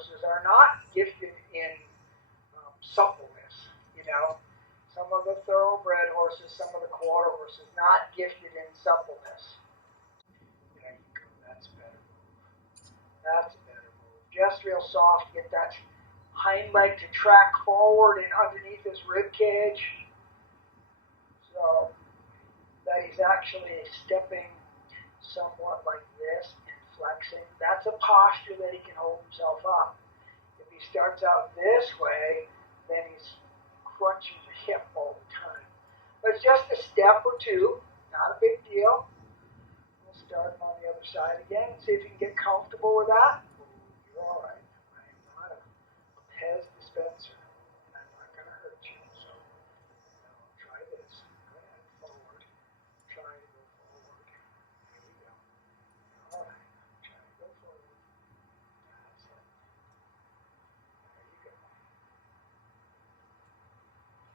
horses are not gifted in suppleness, you know. Some of the thoroughbred horses, some of the quarter horses, not gifted in suppleness. There you go, that's a better move. That's a better move. Just real soft, get that hind leg to track forward and underneath his rib cage. So that he's actually stepping somewhat like this and flexing. That's a posture that he can hold himself up. If he starts out this way, then he's crunching the hip all the time. But it's just a step or two, not a big deal. We'll start him on the other side again and see if you can get comfortable with that. You're all right. I am not a Pez dispenser, and I'm not going to hurt you. So try this. Go ahead, forward. Try to go forward. Here we go. All right. Try to go forward. That's it. There you go.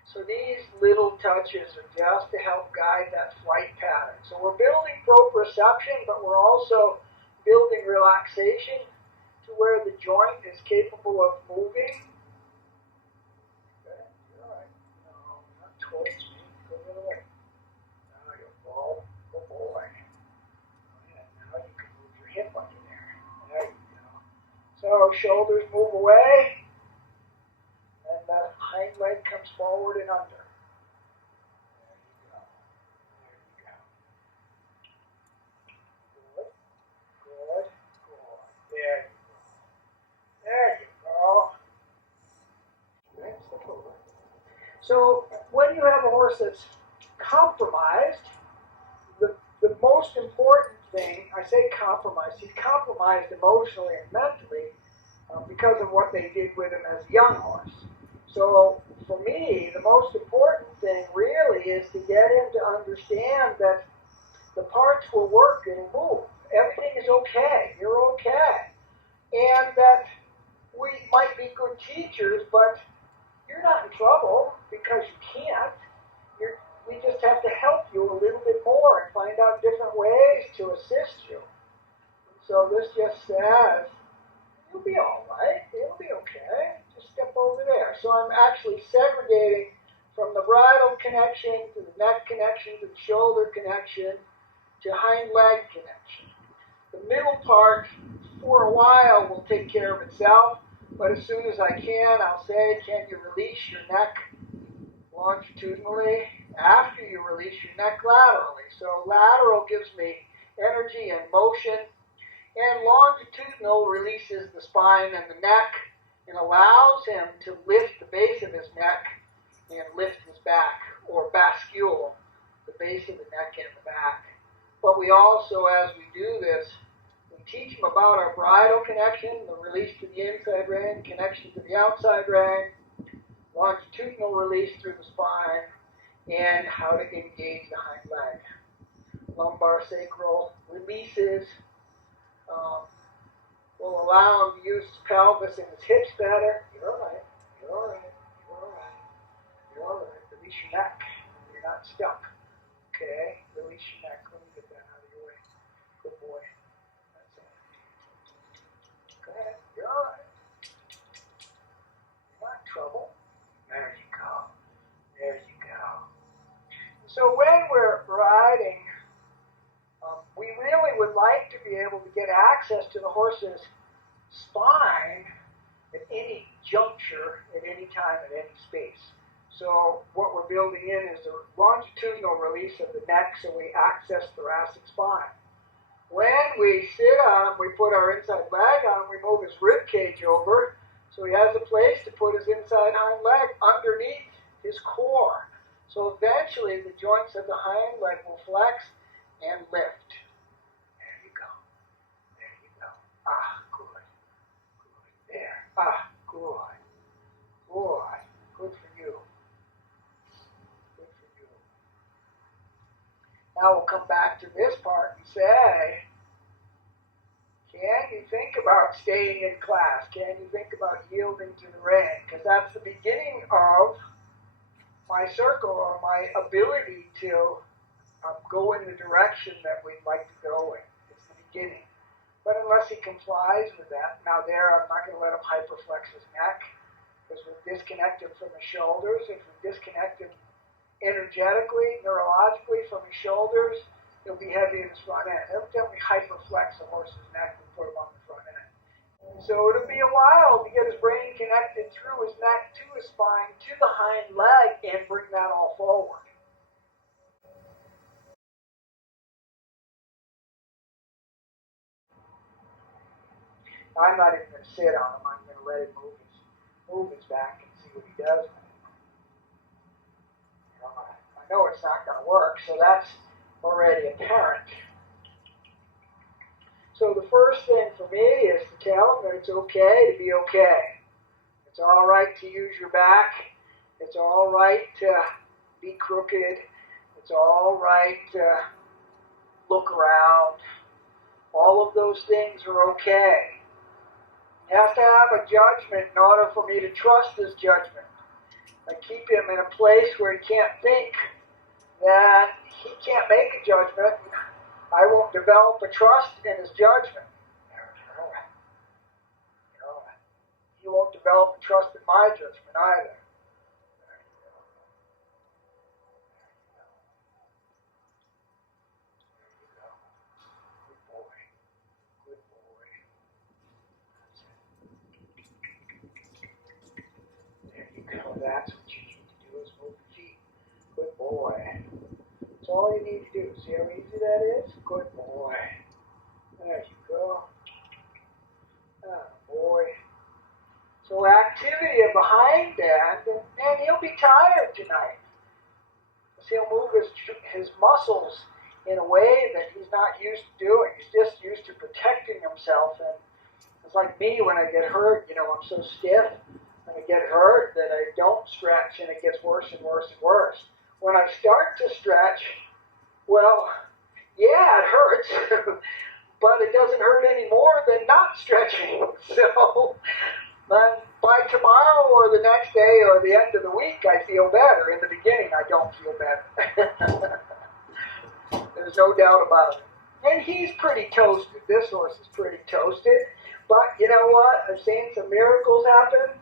So these little touches are just to help guide that flight pattern. So we're building proprioception, but we're also building relaxation to where the joint is capable of moving. Okay, you're all right. No, not towards me. Go the other way. Now you fall. Good boy. And now you can move your hip under there. There you go. So shoulders move away. And the hind leg comes forward and under. There you go. There you go. Good. Good. Good. There you go. There you go. Right, step over. So when you have a horse that's compromised, the most important thing, I say compromised, he's compromised emotionally and mentally because of what they did with him as a young horse. So for me, the most important thing really is to get him to understand that the parts will work and move. Everything is okay. You're okay. And that we might be good teachers, but you're not in trouble because you can't. We just have to help you a little bit more and find out different ways to assist you. So this just says, you'll be all right. It'll be okay. Just step over there. So I'm actually segregating from the bridle connection to the neck connection to the shoulder connection to hind leg connection. The middle part, for a while, will take care of itself. But as soon as I can, I'll say, can you release your neck longitudinally after you release your neck laterally? So lateral gives me energy and motion, and longitudinal releases the spine and the neck and allows him to lift the base of his neck and lift his back, or bascule the base of the neck and the back. But we also, as we do this, we teach him about our bridle connection, the release to the inside rein, connection to the outside rein, longitudinal release through the spine, and how to engage the hind leg. Lumbar sacral releases will allow him to use his pelvis and his hips better. You're all right. You're all right. You're all right. You're all right. Release your neck. You're not stuck. Okay? Release your neck. Let me get that out of your way. Good boy. That's it. Go ahead. You're all right. You're not in trouble. There you go. There you go. So when we're riding, we really would like to be able to get access to the horse's spine at any juncture, at any time, at any space. So what we're building in is the longitudinal release of the neck so we access thoracic spine. When we sit on him, we put our inside leg on him, we move his rib cage over so he has a place to put his inside hind leg underneath his core. So eventually the joints of the hind leg will flex and lift. There you go. There you go. Ah, good. Good. There. Ah, good. Boy, good for you. Good for you. Now we'll come back to this part and say, can you think about staying in class? Can you think about yielding to the rein? Because that's the beginning of my circle, or my ability to go in the direction that we'd like to go in. It's the beginning. But unless he complies with that, now there I'm not going to let him hyperflex his neck, because we disconnect him from his shoulders. If we disconnect him energetically, neurologically from his shoulders, he'll be heavy in his front end. Every time we hyperflex a horse's neck, we put him on the front end. So it'll be a while to get his brain connected through his neck to his spine, to the hind leg, and bring that all forward. I'm not even going to sit on him. I'm going to let him move his back and see what he does. I know it's not going to work, so that's already apparent. So the first thing for me is to tell him that it's okay to be okay. It's all right to use your back. It's all right to be crooked. It's all right to look around. All of those things are okay. He has to have a judgment in order for me to trust his judgment. I keep him in a place where he can't think, that he can't make a judgment. I won't develop a trust in his judgment. He won't develop a trust in my judgment either. Good boy. Good boy. There you go. That's what you need to do, is move your feet. Good boy. That's all you need to do. See how easy that is? Good boy. There you go. Oh, boy. So activity of the hind end, and he'll be tired tonight. He'll move his muscles in a way that he's not used to doing. He's just used to protecting himself. And it's like me when I get hurt, I'm so stiff when I get hurt that I don't stretch, and it gets worse and worse and worse. When I start to stretch, well, yeah, it hurts, but it doesn't hurt any more than not stretching. So by tomorrow or the next day or the end of the week, I feel better. In the beginning, I don't feel better. There's no doubt about it. And he's pretty toasted. This horse is pretty toasted. But you know what? I've seen some miracles happen.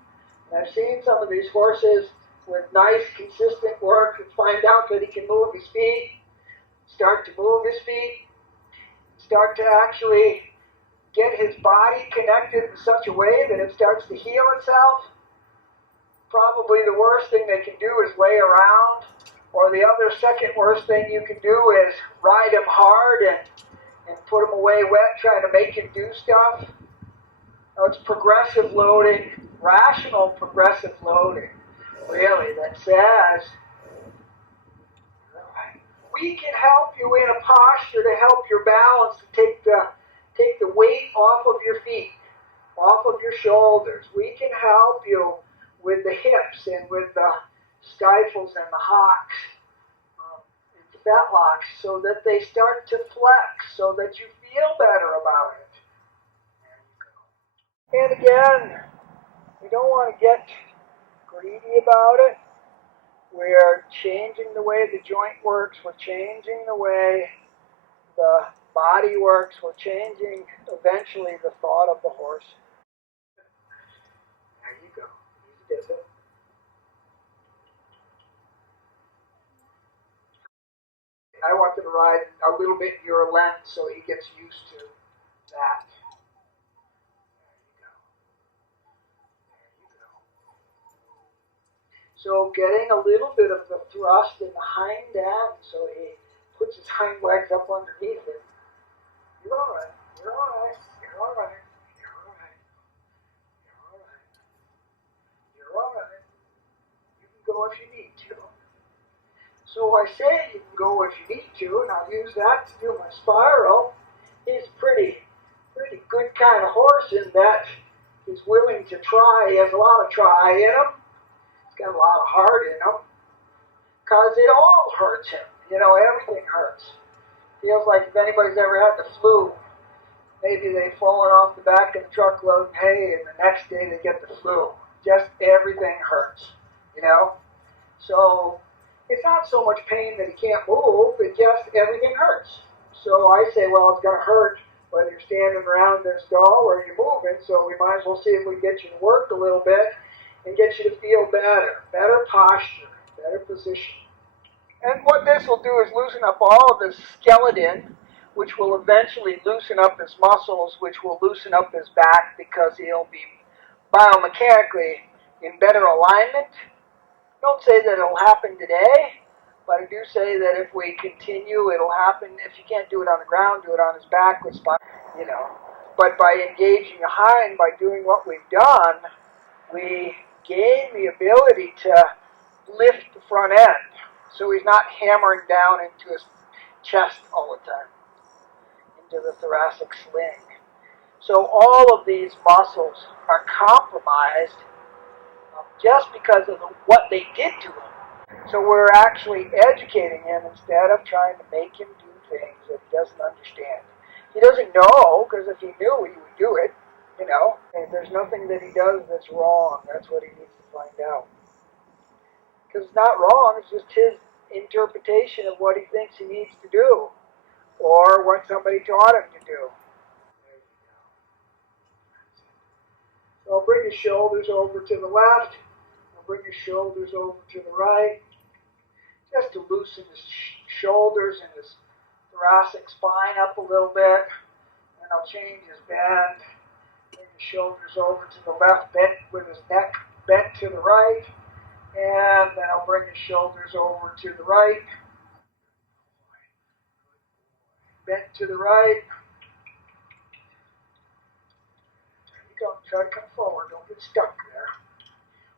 I've seen some of these horses with nice, consistent work and find out that he can move his feet, start to move his feet, start to actually get his body connected in such a way that it starts to heal itself. Probably the worst thing they can do is lay around, or the other second worst thing you can do is ride him hard and put him away wet, trying to make him do stuff. No, it's progressive loading, rational progressive loading, really, that says, we can help you in a posture to help your balance, to take the weight off of your feet, off of your shoulders. We can help you with the hips and with the stifles and the hocks and fetlocks, so that they start to flex, so that you feel better about it. And again, we don't want to get greedy about it. We are changing the way the joint works. We're changing the way the body works. We're changing, eventually, the thought of the horse. There you go. Easy does it. I want him to ride a little bit your length so he gets used to that. So getting a little bit of the thrust in the hind end, so he puts his hind legs up underneath it. You're all right. You're all right. You're all right. You're all right. You're all right. You're all right. You can go if you need to. So I say you can go if you need to, and I'll use that to do my spiral. He's pretty good kind of horse in that he's willing to try. He has a lot of try in him. He's got a lot of heart in him, because it all hurts him. Everything hurts. Feels like if anybody's ever had the flu, maybe they've fallen off the back of the truckload of hay, and the next day they get the flu. Just everything hurts, So it's not so much pain that he can't move, it just everything hurts. So I say, well, it's going to hurt whether you're standing around in a stall or you're moving, so we might as well see if we get you to work a little bit and get you to feel better, better posture, better position. And what this will do is loosen up all of his skeleton, which will eventually loosen up his muscles, which will loosen up his back because he'll be biomechanically in better alignment. Don't say that it'll happen today, but I do say that if we continue, it'll happen. If you can't do it on the ground, do it on his back with spine, you know. But by engaging the hind, by doing what we've done, we gain the ability to lift the front end. So he's not hammering down into his chest all the time, into the thoracic sling. So all of these muscles are compromised just because of what they did to him. So we're actually educating him instead of trying to make him do things that he doesn't understand. He doesn't know, because if he knew, he would do it, you know. And there's nothing that he does that's wrong. That's what he needs to find out. Because it's not wrong, it's just his interpretation of what he thinks he needs to do, or what somebody taught him to do. There you go. So I'll bring his shoulders over to the left. Bring his shoulders over to the right, just to loosen his shoulders and his thoracic spine up a little bit. And I'll change his bend. Bring his shoulders over to the left, bent with his neck bent to the right. And then I'll bring his shoulders over to the right, bent to the right. There you go. Try to come forward. Don't get stuck there.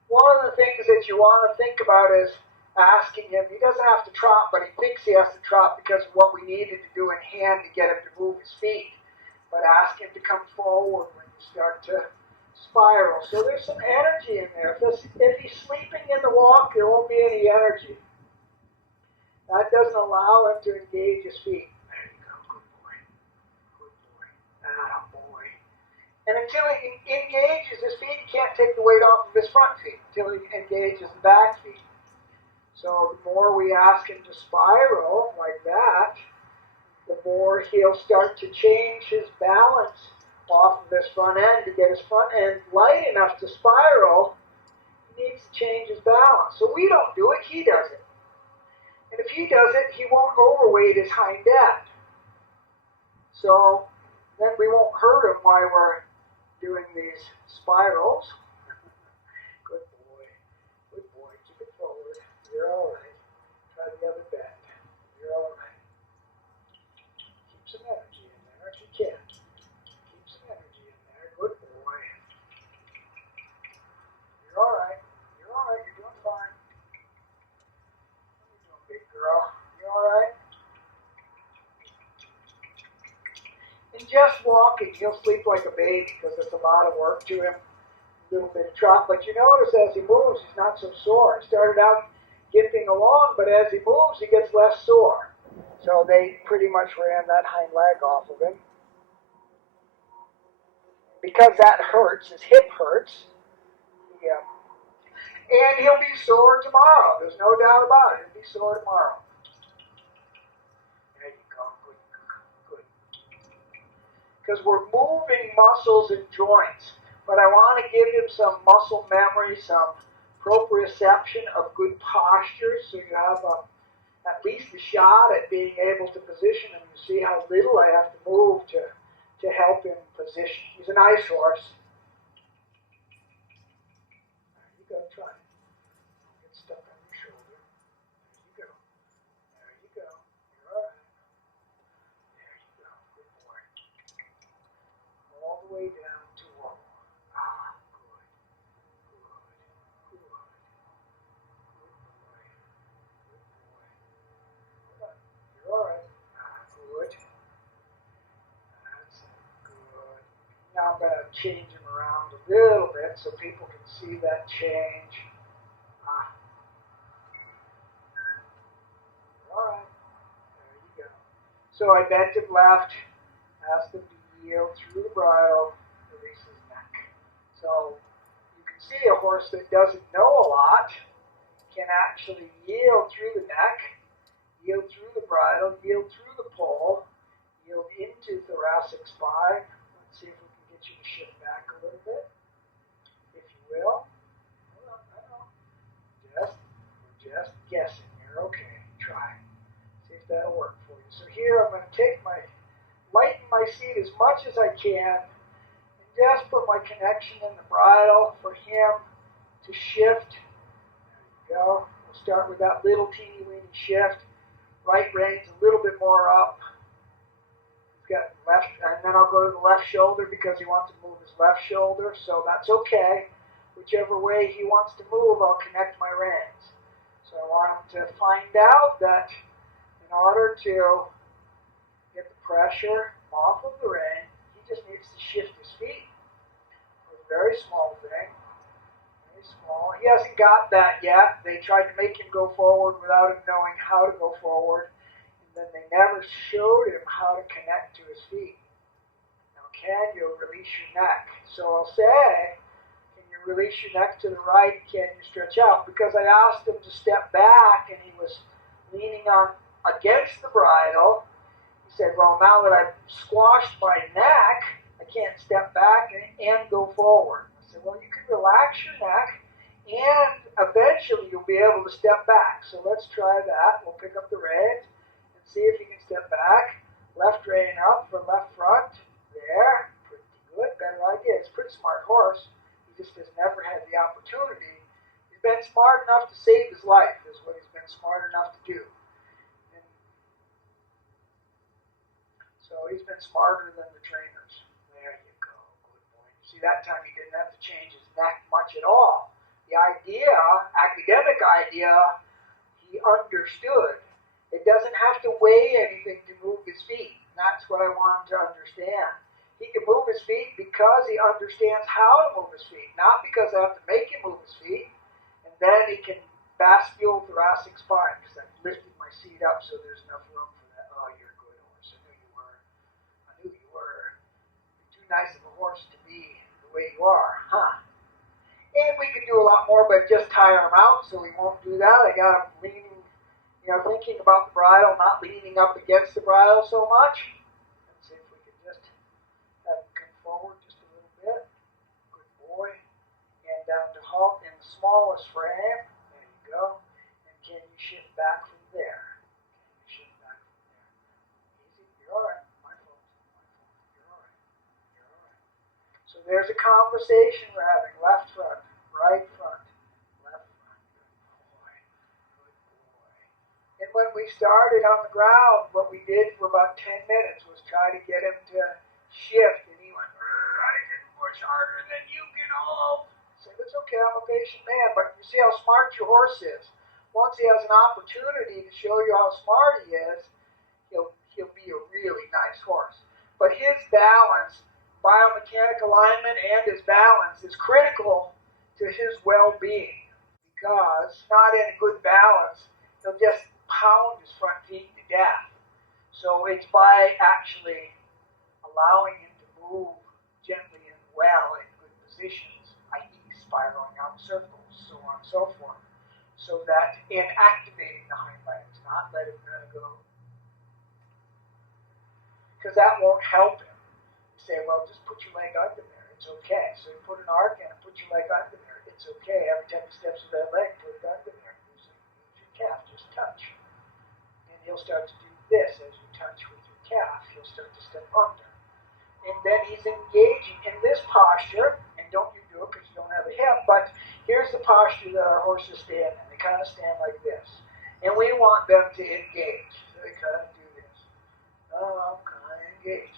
One of the things that you want to think about is asking him. He doesn't have to trot, but he thinks he has to trot because of what we needed to do in hand to get him to move his feet. But ask him to come forward when you start to spiral. So there's some energy in there. If he's sleeping in the walk, there won't be any energy. That doesn't allow him to engage his feet. There you go. Good boy. Good boy. Ah, boy. And until he engages his feet, he can't take the weight off of his front feet until he engages the back feet. So the more we ask him to spiral like that, the more he'll start to change his balance off of his front end. To get his front end light enough to spiral, he needs to change his balance. So we don't do it, he does it. And if he does it, he won't overweight his hind end. So then we won't hurt him while we're doing these spirals. Good boy. Good boy. Keep it forward. You're all right. Try the other bend. You're all right. Keep some energy in there if you can. Keep some energy in there. Good boy. You're all right. You're all right. You're doing fine. What are you doing, big girl? You all right? And just walking, he'll sleep like a baby because it's a lot of work to him. A little bit of trot. But you notice as he moves, he's not so sore. He started out gimping along, but as he moves, he gets less sore. So they pretty much ran that hind leg off of him. Because that hurts, his hip hurts. Yeah. And he'll be sore tomorrow. There's no doubt about it. He'll be sore tomorrow. There you go. Good. Good. Because we're moving muscles and joints. But I want to give him some muscle memory, some proprioception of good posture, so you have at least a shot at being able to position him. You see how little I have to move to help him position. He's a nice horse. There you go, try it. Don't get stuck on your shoulder. There you go. There you go. You're all right. There you go. Good boy. All the way down to one. Ah, good. Good. Good. Good boy. Good boy. Hold on. You're all right. Ah, good. That's good. Now I'm going to change him around a little bit so people can see that change. Ah. All right. There you go. So I bent him left, asked him to yield through the bridle, release his neck. So you can see a horse that doesn't know a lot can actually yield through the neck, yield through the bridle, yield through the pole, Yield into thoracic spine. Let's see if we can get you to shift back a little bit, if you will. Hold on, I know. We're just guessing here. Okay, try. See if that'll work for you. So here I'm going to lighten my seat as much as I can, and just put my connection in the bridle for him to shift. There you go. We'll start with that little teeny weeny shift. Right rein's a little bit more up. He's got left, and then I'll go to the left shoulder because he wants to move his left shoulder, so that's okay. Whichever way he wants to move, I'll connect my reins. So I want him to find out that in order to get the pressure off of the rein, he just needs to shift his feet. It's a very small thing. Very small. He hasn't got that yet. They tried to make him go forward without him knowing how to go forward. And then they never showed him how to connect to his feet. Now, can you release your neck? So I'll say, can you release your neck to the right? Can you stretch out? Because I asked him to step back, and he was leaning on against the bridle. He said, well, now that I've squashed my neck, I can't step back and go forward. I said, well, you can relax your neck, and eventually you'll be able to step back. So let's try that. We'll pick up the reins and see if you can step back. Left rein up for left front. There. Pretty good. Better idea. It's a pretty smart horse. He just has never had the opportunity. He's been smart enough to save his life, is what he's been smart enough to do. So he's been smarter than the trainers. There you go. Good boy. See, that time he didn't have to change his neck much at all. The idea, academic idea, he understood. It doesn't have to weigh anything to move his feet. That's what I want him to understand. He can move his feet because he understands how to move his feet, not because I have to make him move his feet. And then he can vascular thoracic spine, because I've lifted my seat up so there's enough room for that. Oh, you're a good horse. I knew you were. You're too nice of a horse to be the way you are, huh? And we could do a lot more, but just tire him out, so we won't do that. I got him leaning, thinking about the bridle, not leaning up against the bridle so much. Let's see if we can just have him come forward just a little bit. Good boy. And down to halt in the smallest frame. There you go. And can you shift back from there? Can you shift back from there? Easy. You're all right. My fault. You're all right. You're all right. So there's a conversation we're having. Left front, right front, left front. Good boy. Good boy. And when we started on the ground, what we did for about 10 minutes was try to get him to shift. And he went, I can push harder than you can hold. I said, it's okay, I'm a patient man. But you see how smart your horse is. Once he has an opportunity to show you how smart he is, he'll be a really nice horse. But his balance, biomechanic alignment and his balance is critical to his well-being, because not in a good balance, he'll just pound his front feet to death. So it's by actually allowing him to move gently and well in good positions, i.e. spiraling out circles, so on and so forth, so that in activating the hind legs, not letting them go, because that won't help him. Say, well, just put your leg under there. It's okay. So you put an arc in and put your leg under there. It's okay. Every time he steps with that leg, put it under there. Use your calf. Just touch. And he'll start to do this as you touch with your calf. He'll start to step under. And then he's engaging in this posture. And don't you do it because you don't have a hip. But here's the posture that our horses stand in. They kind of stand like this. And we want them to engage. So they kind of do this. Oh, I'm kind of engaged.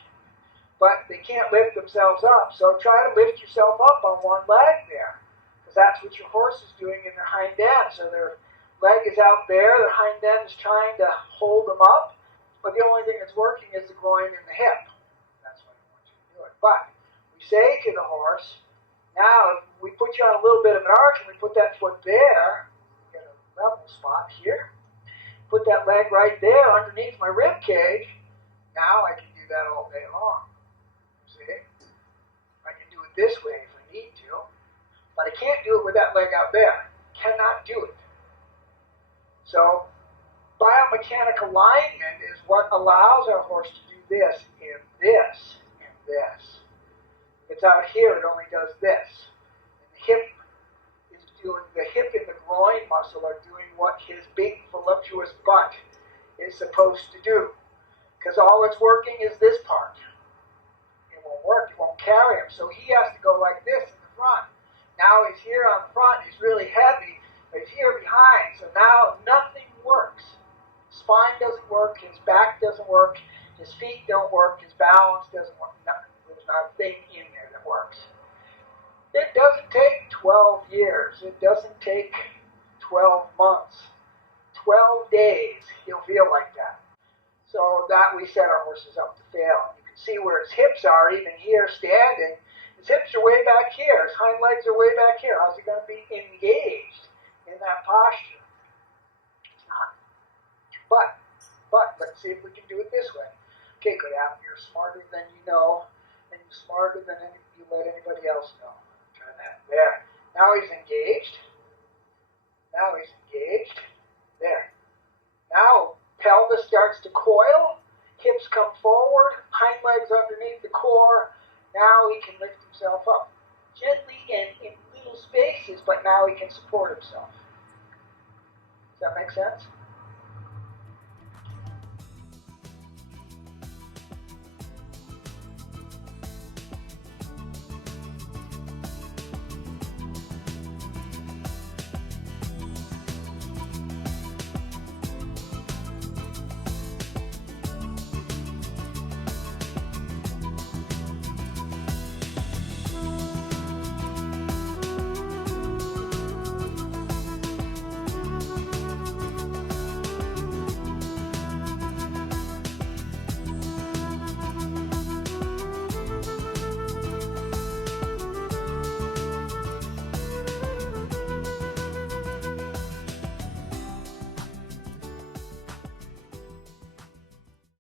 But they can't lift themselves up. So try to lift yourself up on one leg there, because that's what your horse is doing in their hind end. So their leg is out there, their hind end is trying to hold them up, but the only thing that's working is the groin and the hip. That's why I want you to do it. But we say to the horse, now if we put you on a little bit of an arch and we put that foot there, get a level spot here, put that leg right there underneath my rib cage, now I can do that all day long. I can do it this way if I need to, but I can't do it with that leg out there. Cannot do it. So biomechanic alignment is what allows our horse to do this and this and this. If it's out here, it only does this. And the hip and the groin muscle are doing what his big voluptuous butt is supposed to do. Because all it's working is this part. It won't work, it won't carry him. So he has to go like this in the front. Now he's here on the front, he's really heavy, but he's here behind. So now nothing works. His spine doesn't work, his back doesn't work, his feet don't work, his balance doesn't work. Nothing. There's not a thing in there that works. It doesn't take 12 years. It doesn't take 12 months. 12 days, he'll feel like that. So that we set our horses up to fail. You can see where his hips are, even here standing. His hips are way back here. His hind legs are way back here. How's he going to be engaged in that posture? It's not. But, let's see if we can do it this way. Okay, good Adam, you're smarter than you know, and you're smarter than you let anybody else know. Try that. There. Now he's engaged. Now he's engaged. There. Now pelvis starts to coil, hips come forward, hind legs underneath the core. Now he can lift himself up. Gently and in little spaces, but now he can support himself. Does that make sense?